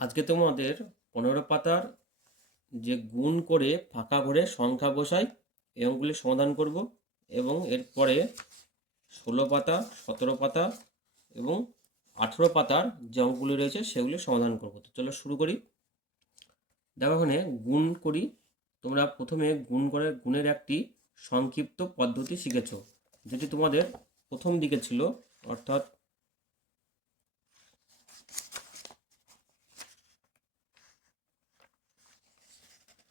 আজকে তোমাদের পনেরো পাতার যে গুণ করে ফাঁকা ঘরে সংখ্যা বসাই, এই অঙ্কগুলি সমাধান করব এবং এরপরে ষোলো পাতা, সতেরো পাতা এবং আঠেরো পাতার যে অঙ্কগুলি রয়েছে সেগুলি সমাধান করব। তো চলো শুরু করি। দেখো এখানে গুণ করি। তোমরা প্রথমে গুণ করে গুণের একটি সংক্ষিপ্ত পদ্ধতি শিখেছো, যেটি তোমাদের প্রথম দিকে ছিল, অর্থাৎ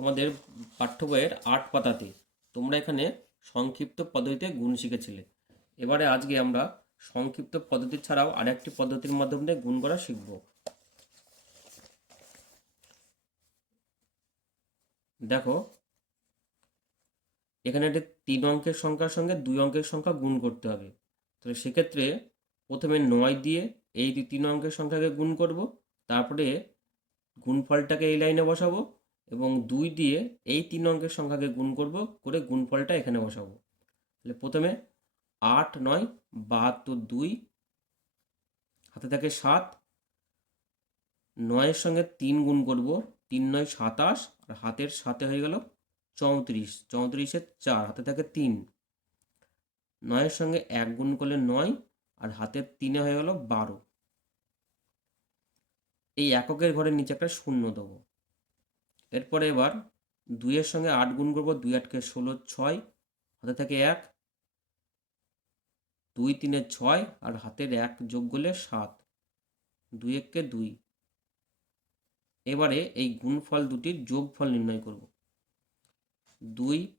তোমাদের পাঠ্য বইয়ের আট পাতাতে তোমরা এখানে সংক্ষিপ্ত পদ্ধতিতে গুণ শিখেছিলে। এবারে আজকে আমরা সংক্ষিপ্ত পদ্ধতি ছাড়াও আরেকটি পদ্ধতির মাধ্যমে গুণ করা শিখব। দেখো, এখানে একটি তিন অঙ্কের সংখ্যার সঙ্গে দুই অঙ্কের সংখ্যা গুণ করতে হবে। তাহলে সেক্ষেত্রে প্রথমে নয় দিয়ে এই তিন অঙ্কের সংখ্যাকে গুণ করব, তারপরে গুণফলটাকে এই লাইনে বসাবো এবং দুই দিয়ে এই তিন অঙ্কের সংখ্যাকে গুণ করব, করে গুণফলটা এখানে বসাবো। তাহলে প্রথমে আট নয়, বাহাত্তর দুই, হাতে থাকে সাত, নয়ের সঙ্গে তিন গুণ করব, তিন নয় সাতাশ, আর হাতের সাথে হয়ে গেল চৌত্রিশ চৌত্রিশের চার, হাতে থাকে তিন। নয়ের সঙ্গে এক গুণ করলে নয়, আর হাতের তিনে হয়ে গেল বারো। এই এককের ঘরের নিচে একটা শূন্য দেবো। এরপরে এবার দুইয়ের সঙ্গে আট গুণ করব, দুই আটকে ষোলো, ছয়। হাতে থাকে এক। দুই তিনে ছয় আর হাতের এক যোগ করলে সাত। দুই এককে দুই। এবারে এই গুণফল দুটির যোগফল নির্ণয় করব। দুই,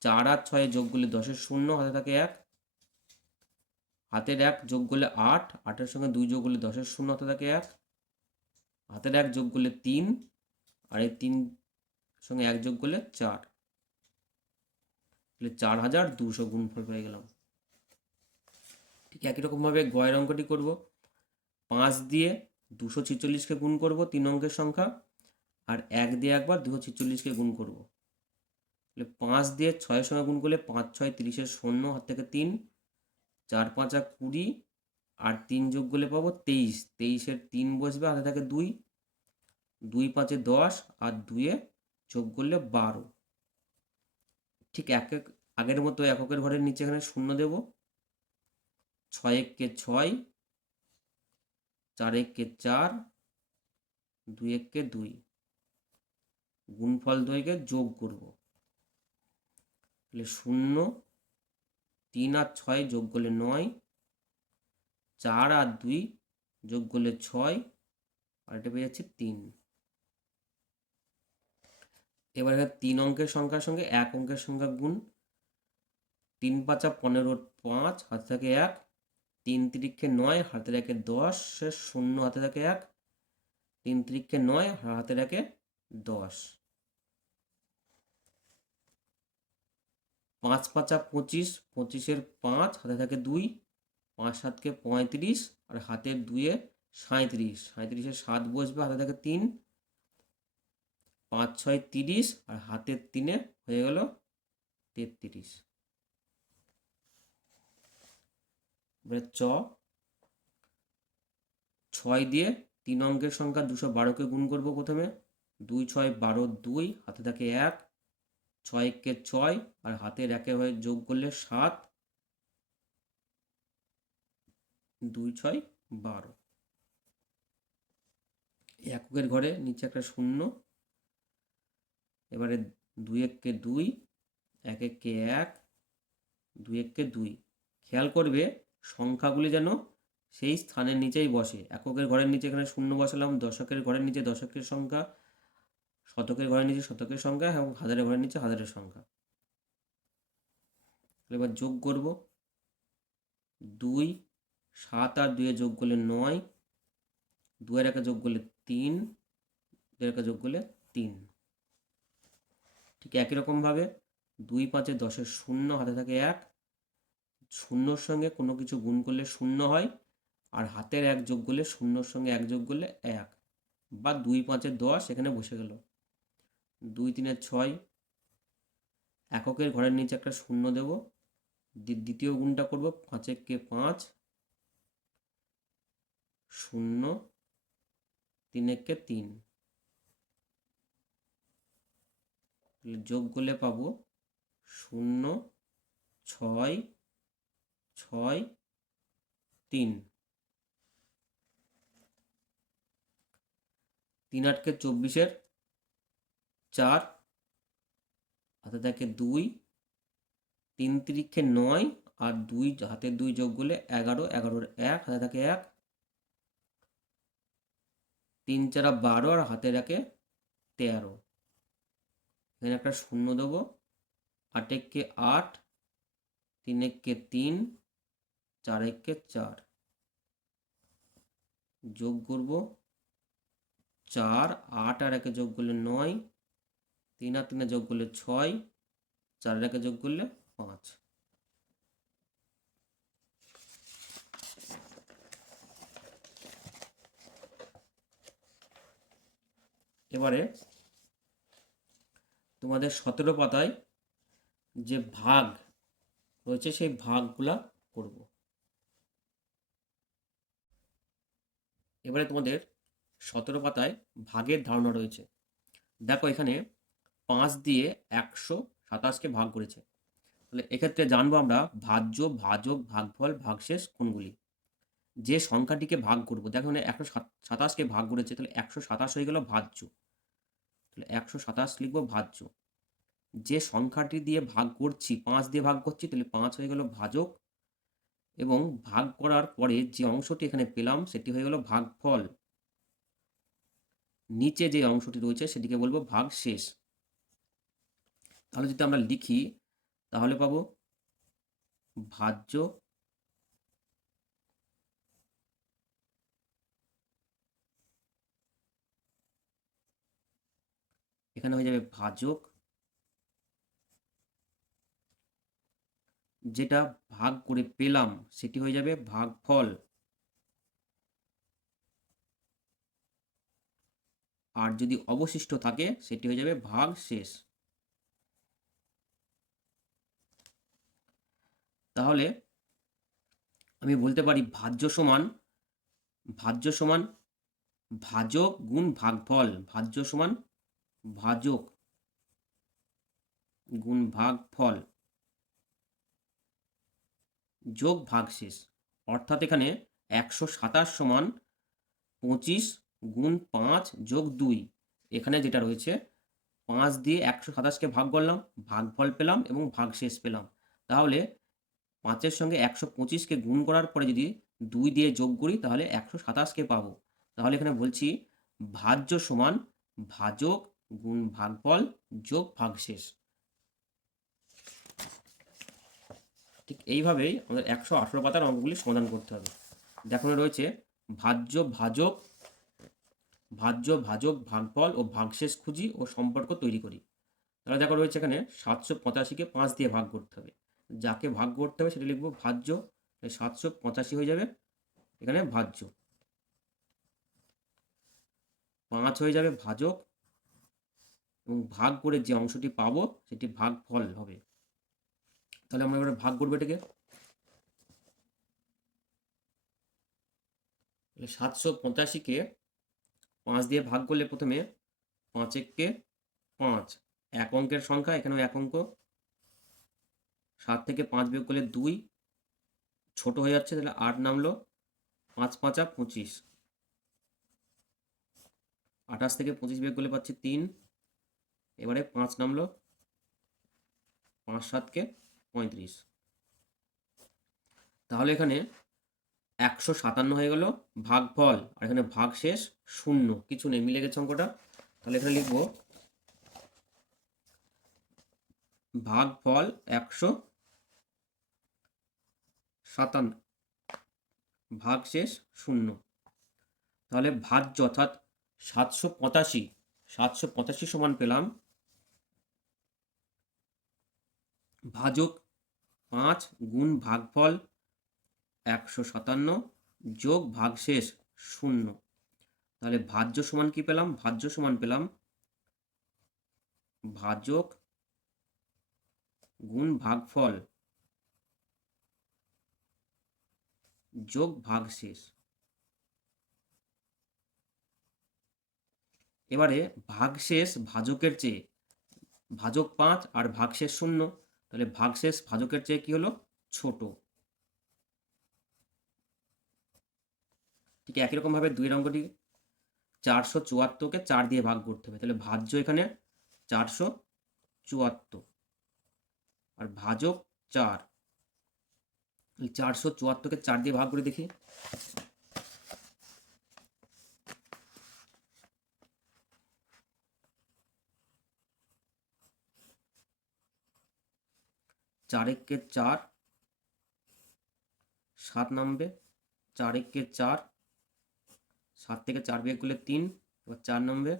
চার আর ছয়ে যোগ করলে দশের শূন্য, হাতে থাকে এক। হাতের এক যোগ করলে আট, আটের সঙ্গে দুই যোগ করলে দশের শূন্য, হাতে থাকে এক। হাতের এক যোগ করলে তিন। আর এই তিন সঙ্গে এক যোগ করলে চার। তাহলে চার হাজার দুশো গুণফল পেয়ে গেলাম। ঠিক একই রকমভাবে গয়ের অঙ্কটি করব। পাঁচ দিয়ে দুশো ছিচল্লিশকে গুণ করব তিন অঙ্কের সংখ্যা, আর এক দিয়ে একবার দুশো ছিচল্লিশকে গুণ করব। তাহলে পাঁচ দিয়ে ছয়ের সঙ্গে গুণ করলে পাঁচ, ছয়, তিরিশের শূন্য, হাত থেকে তিন, চার, পাঁচা কুড়ি, আর তিন যোগ করলে পাবো তেইশ। তেইশের তিন বসবে, হাতে থাকে দুই। দুই পাঁচে দশ আর দুয়ে যোগ করলে বারো। ঠিক এক এক আগের মতো এককের ঘরের নিচে এখানে শূন্য দেব। ছয় এককে ছয়, চার এককে চার, দুই এককে দুই। গুণফল দুইকে যোগ করব। তাহলে শূন্য, তিন আর ছয় যোগ করলে নয়, চার আর দুই যোগ করলে ছয়, আর এটা পেয়ে যাচ্ছে তিন। এবার এখানে তিন অঙ্কের সংখ্যার সঙ্গে এক অঙ্কের সংখ্যা গুণ। তিন পাঁচা পনেরো পাঁচ, হাতে থাকে এক। তিন তিরিক্ষে নয়, হাতে রাখে দশ, শেষ শূন্য, হাতে থাকে এক। তিন তিরিক্ষে নয়, হাতে রাখে দশ। পাঁচ পাঁচা পঁচিশ, পঁচিশের পাঁচ, হাতে থাকে দুই। পাঁচ সাতকে পঁয়ত্রিশ, আর হাতের দুয়ে সাঁত্রিশ সাঁত্রিশের সাত বসবে, হাতে থাকে তিন। পাঁচ, ছয়, তিরিশ আর হাতের তিনে হয়ে গেল তেত্রিশ। এবারে চ। ছয় দিয়ে তিন অঙ্কের সংখ্যা দুশো বারোকে গুণ করব প্রথমে। দুই, ছয়, বারো, দুই, হাতে থাকে এক। ছয় একে ছয় আর হাতের একে হয়ে যোগ করলে সাত। দুই, ছয়, বারো। এককের ঘরে নিচে একটা শূন্য। এবারে দুই এককে দুই, এক এককে এক, দুই এককে দুই। খেয়াল করবে, সংখ্যাগুলি যেন সেই স্থানের নিচেই বসে। এককের ঘরের নিচে এখানে শূন্য বসালাম, দশকের ঘরের নিচে দশকের সংখ্যা, শতকের ঘরের নিচে শতকের সংখ্যা এবং হাজারের ঘরের নিচে হাজারের সংখ্যা। এবার যোগ করব। দুই, সাত আর দুয়ে যোগ করলে নয় দুয়ের একা যোগ করলে তিন দুয়ের একে যোগ করলে তিন। ঠিক একই রকমভাবে দুই পাঁচে দশের শূন্য হাতে থাকে এক। শূন্যর সঙ্গে কোনো কিছু গুণ করলে শূন্য হয় আর হাতের এক যোগ করলে শূন্যর সঙ্গে এক যোগ করলে এক। বা দুই পাঁচের দশ এখানে বসে গেল। দুই তিনের ছয় এককের ঘরের নিচে একটা শূন্য দেব। দ্বিতীয় গুণটা করব পাঁচেককে পাঁচ। শূন্য তিন কে তিন তাহলে যোগ করলে পাবো শূন্য, ছয় ছয়, তিন। তিন আটকে চব্বিশের চার, হাতে থাকে দুই, তিন তিরিক্ষে নয়, আর দুই, হাতে দুই যোগ করলে এগারো, এগারোর এক, হাতে থাকে এক। তিন চারা বারো, আর হাতে রাখে তেরো। এখানে একটা শূন্য দেবো। আট একে আট, তিন একে তিন, চার একে চার। যোগ করব চার, আট আর একে যোগ করলে নয়, তিন আর তিনে যোগ করলে ছয়, চার একে যোগ করলে পাঁচ। এবারে তোমাদের সতেরো পাতায় যে ভাগ রয়েছে, সেই ভাগগুলা করব। এবারে তোমাদের সতেরো পাতায় ভাগের ধারণা রয়েছে। দেখো এখানে পাঁচ দিয়ে একশো সাতাশকে ভাগ করেছে। তাহলে এক্ষেত্রে জানব আমরা ভাজ্য, ভাজক, ভাগফল, ভাগশেষ কোনগুলি? যে সংখ্যাটিকে ভাগ করব, দেখো একশো সাতাশকে ভাগ করেছে, তাহলে একশো সাতাশ হয়ে গেল ভাজ্য। একশো সাতাশ লিখব ভাজ্য। যে সংখ্যাটি দিয়ে ভাগ করছি, পাঁচ দিয়ে ভাগ করছি, তাহলে পাঁচ হয়ে গেল ভাজক এবং ভাগ করার পরে যে অংশটি এখানে পেলাম, সেটি হয়ে গেল ভাগফল। নিচে যে অংশটি রয়েছে, সেটিকে বলব ভাগ শেষ তাহলে যদি আমরা লিখি, তাহলে পাবো ভাজ্য এখানে হয়ে যাবে ভাজক, যেটা ভাগ করে পেলাম, সেটি হয়ে যাবে ভাগফল। আর যদি অবশিষ্ট থাকে, সেটি হয়ে যাবে ভাগ শেষ তাহলে আমি বলতে পারি ভাজ্য সমান ভাজ্য সমান ভাজক গুণ ভাগফল। ভাজ্য সমান ভাজক গুণ ভাগফল যোগ ভাগশেষ অর্থাৎ এখানে একশো সাতাশ সমান পঁচিশ গুণ পাঁচ যোগ দুই। এখানে যেটা রয়েছে, পাঁচ দিয়ে একশো সাতাশকে ভাগ করলাম ভাগফল পেলাম এবং ভাগশেষ পেলাম। তাহলে পাঁচের সঙ্গে একশো পঁচিশকে গুণ করার পরে যদি দুই দিয়ে যোগ করি, তাহলে একশো সাতাশকে পাবো। তাহলে এখানে বলছি ভাজ্য সমান ভাজক গুণ ভাগফল যোগ ভাগশেষ। ঠিক এইভাবেই আমাদের একশো আঠেরো পাতার অঙ্কগুলি সমাধান করতে হবে। দেখানো রয়েছে ভাজ্য, ভাজক ভাজ্য, ভাজক, ভাগফল ও ভাগশেষ খুঁজি ও সম্পর্ক তৈরি করি। তাহলে দেখো রয়েছে এখানে সাতশো পঁচাশিকে পাঁচ দিয়ে ভাগ করতে হবে। যাকে ভাগ করতে হবে সেটা লিখব ভাজ্য সাতশো পঁচাশি হয়ে যাবে এখানে ভাজ্য। পাঁচ হয়ে যাবে ভাজক এবং ভাগ করে যে অংশটি পাবো, সেটি ভাগ ফল হবে। তাহলে আমরা এবারে ভাগ করব এটাকে। সাতশো পঁচাশিকে পাঁচ দিয়ে ভাগ করলে প্রথমে পাঁচ এককে পাঁচ, এক অঙ্কের সংখ্যা, এখানেও এক অঙ্ক। সাত থেকে পাঁচ বিয়োগ করলে দুই, ছোট হয়ে যাচ্ছে, তাহলে আট নামলো, পাঁচ পাঁচা পঁচিশ। আঠাশ থেকে পঁচিশ বিয়োগ করলে পাচ্ছি তিন এবারে পাঁচ নামলো। পাঁচ সাতকে পঁয়ত্রিশ। তাহলে এখানে একশো সাতান্ন হয়ে গেল ভাগফল আর এখানে ভাগ শেষ শূন্য। কিছু নেই, মিলে গেছে অঙ্কটা। তাহলে এখানে লিখব ভাগফল একশো সাতান্ন, ভাগ শেষ শূন্য। তাহলে ভাজ্য অর্থাৎ সাতশো পঁচাশি সাতশো পঁচাশি সমান পেলাম ভাজক পাঁচ গুণ ভাগফল একশো সাতান্ন যোগ ভাগশেষ শূন্য। তাহলে ভাজ্য সমান কি পেলাম? ভাজ্য সমান পেলাম ভাজক গুণ ভাগফল যোগ ভাগশেষ। এবারে ভাগশেষ ভাজকের চেয়ে ভাজক পাঁচ আর ভাগশেষ শূন্য তাহলে ভাগশেষ ভাজকের চেয়ে কি হলো? ছোট। ঠিক একই রকমভাবে দুই অঙ্কটি চারশো চুয়াত্তরকে চার দিয়ে ভাগ করতে হবে। তাহলে ভাজ্য এখানে চারশো চুয়াত্তর আর ভাজক চার। চারশো চুয়াত্তরকে চার দিয়ে ভাগ করে দেখি। চার একে চার, সাত নামবে চার একে চার, সাত থেকে চার বিয়োগ করলে তিন, এবার চার নামবে,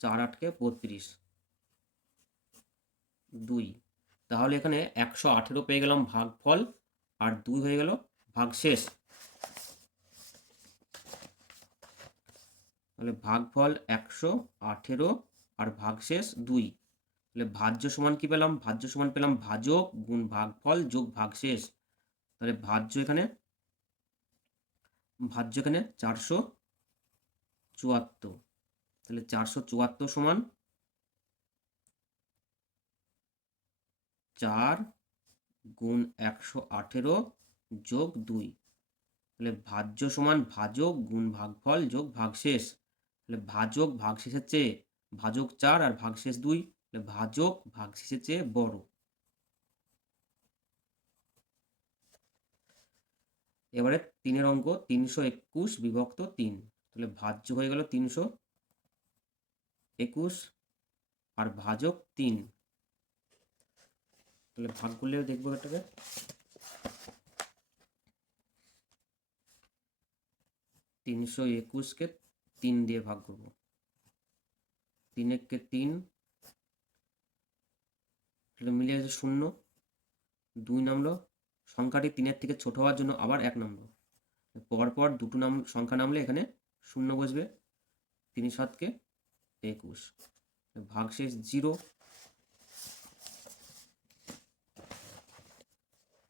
চার আটকে বত্রিশ। দুই, তাহলে এখানে একশো আঠেরো পেয়ে গেলাম ভাগফল, আর দুই হয়ে গেল ভাগশেষ। তাহলে ভাগফল একশো আঠেরো আর ভাগশেষ দুই। তাহলে ভাজ্য সমান কি পেলাম? ভাজ্য সমান পেলাম ভাজক গুণ ভাগফল যোগ ভাগশেষ। তাহলে ভাজ্য এখানে ভাজ্য এখানে চারশো চুয়াত্তর। তাহলে চারশো চুয়াত্তর সমান চার গুণ একশো আঠেরো যোগ দুই। তাহলে ভাজ্য সমান ভাজক গুণ ভাগফল যোগ ভাগশেষ। তাহলে ভাজক ভাগশেষের চেয়ে ভাজক চার আর ভাগশেষ দুই। ভাজক ভাগশেষের চেয়ে বড়। এবারে তিনের অঙ্ক তিনশো একুশ বিভক্ত তিন। তাহলে ভাজ্য হয়ে গেল তিনশো একুশ আর ভাজক তিন। তাহলে ভাগ করলে দেখব এটাকে। তিনশো একুশকে তিন দিয়ে ভাগ করব। তিন এককে তিন তাহলে মিলে গেছে শূন্য, দুই নামলো সংখ্যাটি তিনের থেকে ছোট হওয়ার জন্য আবার এক নামলো পরপর দুটো নাম, সংখ্যা নামলে এখানে শূন্য বসবে, তিন সাতকে একুশ। ভাগশেষ জিরো।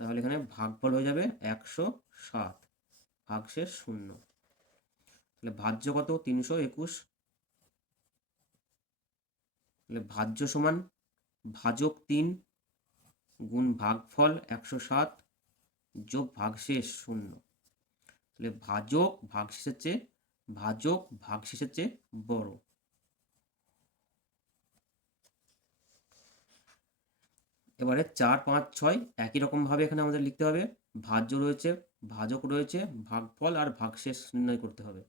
তাহলে এখানে ভাগফল হয়ে যাবে একশো সাত, ভাগশেষ শূন্য। তাহলে ভাজ্য কত? তিনশো একুশ। তাহলে ভাজ্য সমান ভাজক তিন গুণ ভাগফল একশো সাত যোগ ভাগশেষ শূন্য। তাহলে ভাজক ভাগশেষের চেয়ে ভাজক ভাগশেষের চেয়ে বড়। এবারে চার, পাঁচ, ছয় একই রকমভাবে এখানে আমাদের লিখতে হবে। ভাজ্য রয়েছে, ভাজক রয়েছে, ভাগফল আর ভাগশেষ নির্ণয় করতে হবে।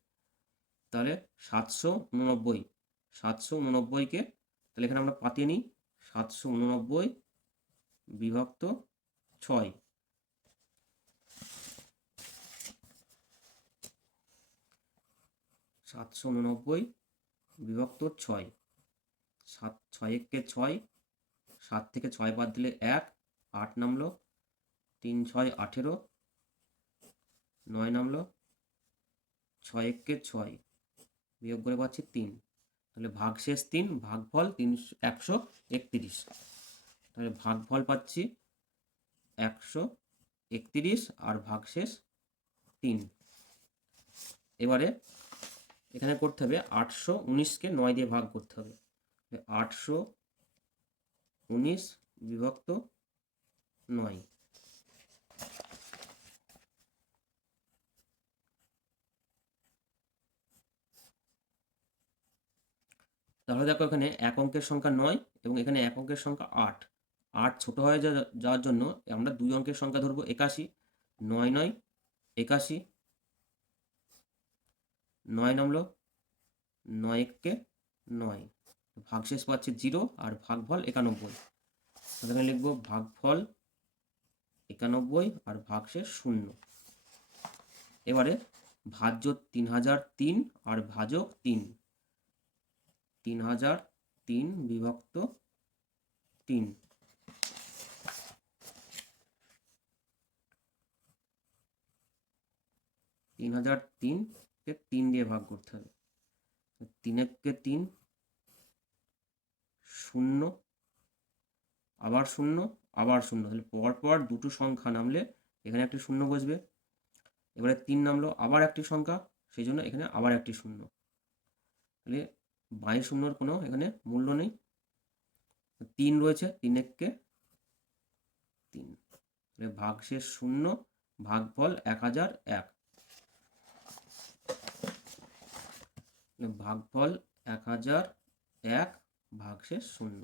তাহলে সাতশো উননব্বই, সাতশো উননব্বইকে তাহলে এখানে আমরা পাতিয়ে নিই। সাতশো উননব্বই বিভক্ত ছয়। সাতশো উননব্বই বিভক্ত ছয়। সাত ছয় এককে ছয়, সাত থেকে ছয় বাদ দিলে এক, আট নামলো, তিন, ছয়, আঠেরো, নয় নামলো ছয় এককে ছয় বিয়োগ করে পাচ্ছি তিন। তাহলে ভাগশেষ তিন, ভাগফল তিনশো, একশো একত্রিশ। তাহলে ভাগফল পাচ্ছি একশো একত্রিশ আর ভাগশেষ তিন। এবারে এখানে করতে হবে আটশো উনিশকে নয় দিয়ে ভাগ করতে হবে। আটশো উনিশ বিভক্ত নয়। তাহলে দেখো এখানে এক অঙ্কের সংখ্যা নয় এবং এখানে এক অঙ্কের সংখ্যা আট। আট ছোট হয়ে যাওয়ার জন্য আমরা দুই অঙ্কের সংখ্যা ধরবো একাশি, নয় নয়, একাশি, নয় নামলো নয় এককে নয়। ভাগশেষ পাচ্ছে জিরো আর ভাগফল একানব্বই। এখানে লিখব ভাগফল একানব্বই আর ভাগশেষ শূন্য। এবারে ভাজ্য তিন হাজার তিন আর ভাজক তিন। তিন হাজার তিন বিভক্ত তিন। তিন হাজার তিনকে তিন দিয়ে ভাগ করতে হবে। তিনেককে তিন? শূন্য। আবার শূন্য আবার শূন্য। তাহলে পর পর দুটো সংখ্যা নামলে এখানে একটি শূন্য বসবে। এবারে তিন নামলো, আবার একটি সংখ্যা, সেই জন্য এখানে আবার একটি শূন্য। তাহলে বাই শূন্যর কোনো এখানে মূল্য নেই। তিন রয়েছে তিন এককে তিন। ভাগশেষ শূন্য, ভাগফল এক হাজার এক। ভাগফল এক হাজার এক, ভাগশেষ শূন্য।